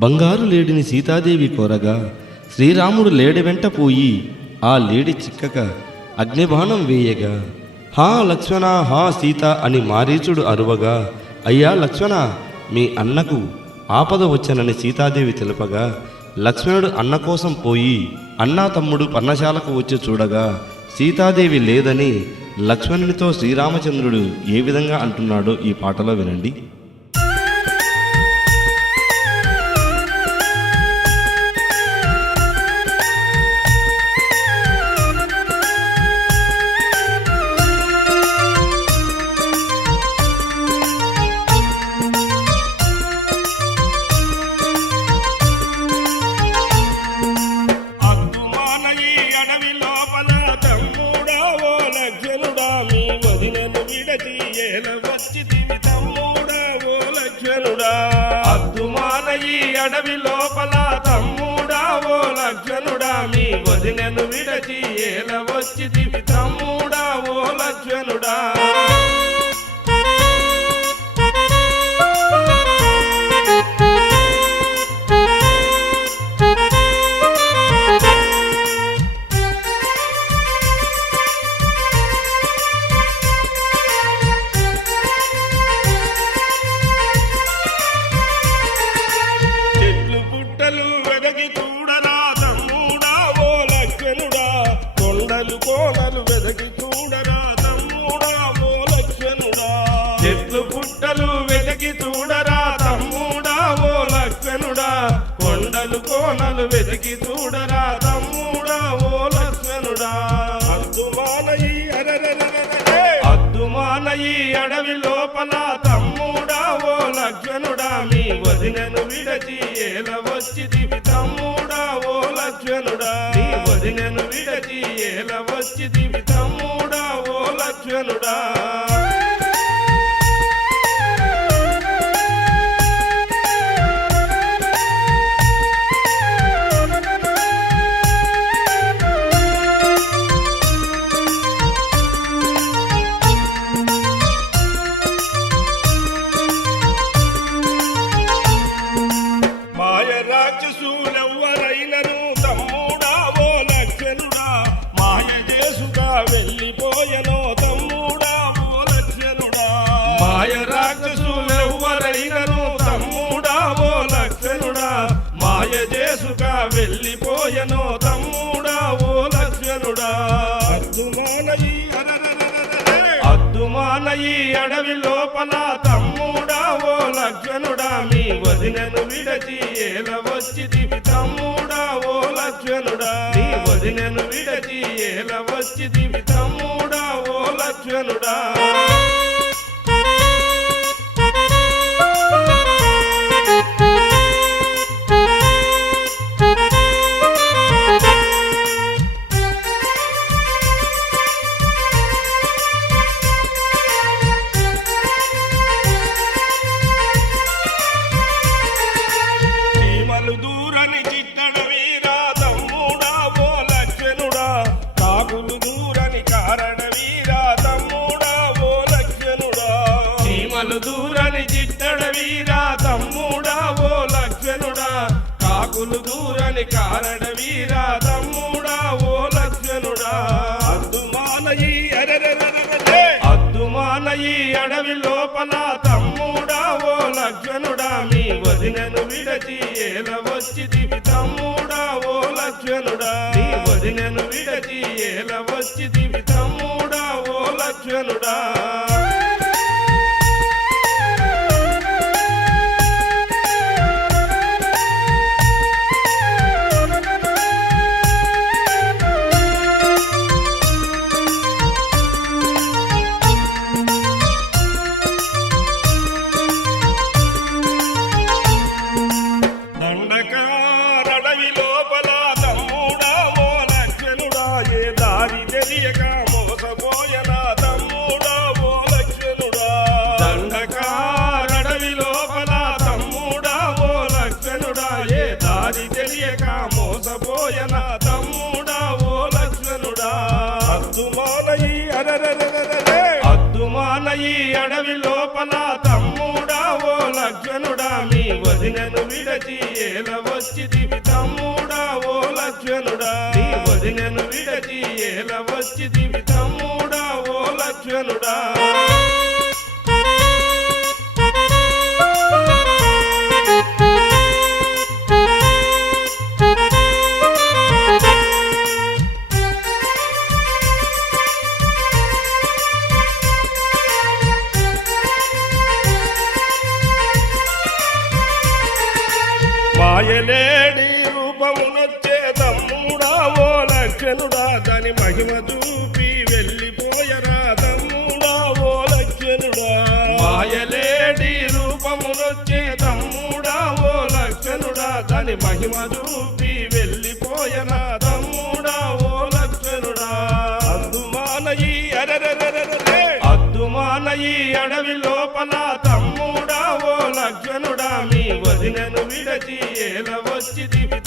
బంగారు లేడిని సీతాదేవి కోరగా శ్రీరాముడు లేడి వెంట పోయి ఆ లేడి చిక్కక అగ్నిబాణం వేయగా హా లక్ష్మణ హా సీత అని మారీచుడు అరువగా అయ్యా లక్ష్మణ మీ అన్నకు ఆపద వచ్చనని సీతాదేవి తెలుపగా లక్ష్మణుడు అన్న కోసం పోయి అన్నా తమ్ముడు పర్ణశాలకు వచ్చి చూడగా సీతాదేవి లేదని లక్ష్మణునితో శ్రీరామచంద్రుడు ఏ విధంగా అంటున్నాడో ఈ పాటలో వినండి. ఈ అడవి లోపల తమ్ముడా ఓ లక్షణుడా మీ వదినను విడచి ఏల వచ్చి తమ్ముడు కొండలు కోనలు వెదకి చూడరా తమ్ముడా ఓ లక్షణుడా అద్దుమానయి అడవి లోపల తమ్ముడా ఓ లక్షణుడా మీ వదినను విడచి ఏల వచ్చి దివి తమ్ముడా ఓ లక్షణుడా నీ వదినను విడచి ఏల వచ్చి దివి తమ్ముడా ఓ లక్షణుడా చేసుగా వెళ్ళిపోయనో తమ్ముడా ఓ లక్ష్మణుడా. అద్దుమానయి అద్దుమానయి అడవి లోపల తమ్ముడా ఓ లక్ష్మణుడా. మీ వదినను విడచి ఏల వచ్చి దివి తమ్ముడా ఓ లక్ష్మణుడా. మీ వదినను విడచి ఏల వచ్చి దివి తమ్ముడా ఓ లక్ష్మణుడా. దూరని కారణ వీరా తమ్ముడా ఓ లక్షణుడా అద్దుమానయి అరెరెరెరెరె. అద్దుమానయి అడవి లోపల తమ్ముడా ఓ లక్షణుడా మీ వదినను విడచి ఏల వచ్చి దివి తమ్ముడా ఓ లక్షణుడా నీ వదినను విడచి ఏల వచ్చి దివి తమ్ముడా ఓ లక్షణుడా ఈ అడవి లోపల తమ్ముడా ఓ లక్ష్మణుడా మీ వదినను విడచి ఏల వచ్చి తమ్ముడా ఓ లక్ష్మణుడా మీ వదినను విడచి ఏల మాయలేడి రూపమునొచ్చే తమ్ముడా ఓ లక్షణుడా దాని మహిమ చూపి వెళ్ళిపోయరా తమ్ముడా ఓ లక్షణుడా మాయలేడి రూపమునొచ్చే తమ్ముడా ఓ లక్షణుడా దాని మహిమ చూపి వెళ్ళిపోయరా తమ్ముడా ఓ లక్షణుడా అందుమానయి అరరరరరే అద్దుమానయి అడవి లోపల మీ ఏల వచ్చి దివి